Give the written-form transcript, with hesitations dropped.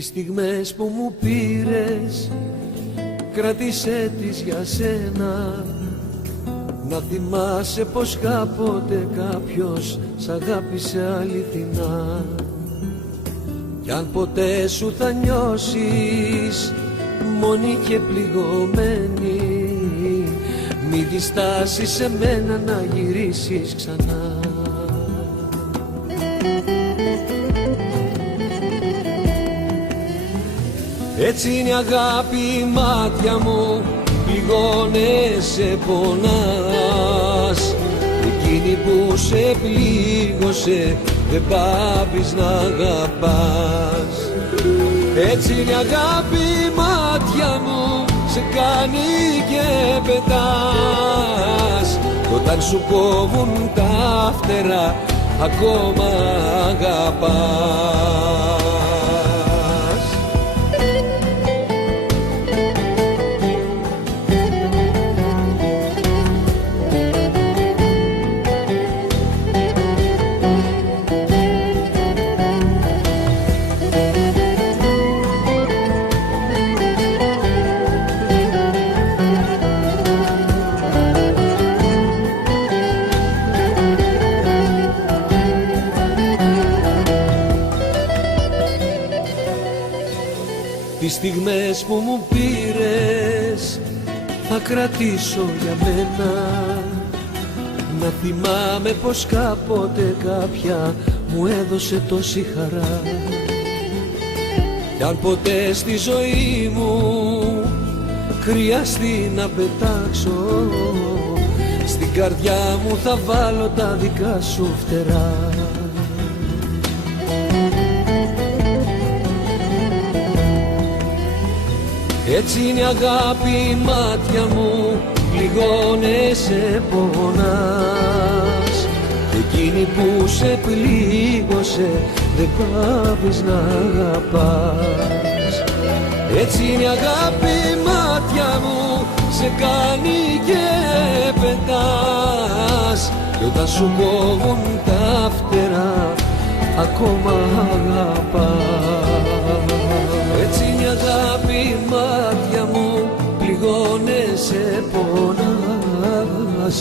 Τις στιγμές που μου πήρες, κράτησέ τις για σένα. Να θυμάσαι πως κάποτε κάποιος σ' αγάπησε αληθινά. Κι αν ποτέ σου θα νιώσεις μόνη και πληγωμένη, μη διστάσεις σε μένα να γυρίσεις ξανά. Έτσι είναι η αγάπη η μάτια μου, πληγώνεσαι, πονάς. Εκείνη που σε πλήγωσε δεν πάβεις να αγαπάς. Έτσι είναι η αγάπη η μάτια μου, σε κάνει και πετάς. Όταν σου κόβουν τα φτερά ακόμα αγαπάς. Τις στιγμές που μου πήρες θα κρατήσω για μένα. Να θυμάμαι πως κάποτε κάποια μου έδωσε τόση χαρά. Κι αν ποτέ στη ζωή μου χρειαστεί να πετάξω, στην καρδιά μου θα βάλω τα δικά σου φτερά. Έτσι είναι η αγάπη η μάτια μου, πληγώνεσαι, πονάς. Εκείνη που σε πλήγωσε δεν πάβεις να αγαπάς. Έτσι είναι η αγάπη η μάτια μου, σε κάνει και πετάς. Κι όταν σου κόβουν τα φτερά ακόμα αγαπάς. Έτσι είναι η αγάπη η μάτια μου, πληγώνεσαι, πονάς.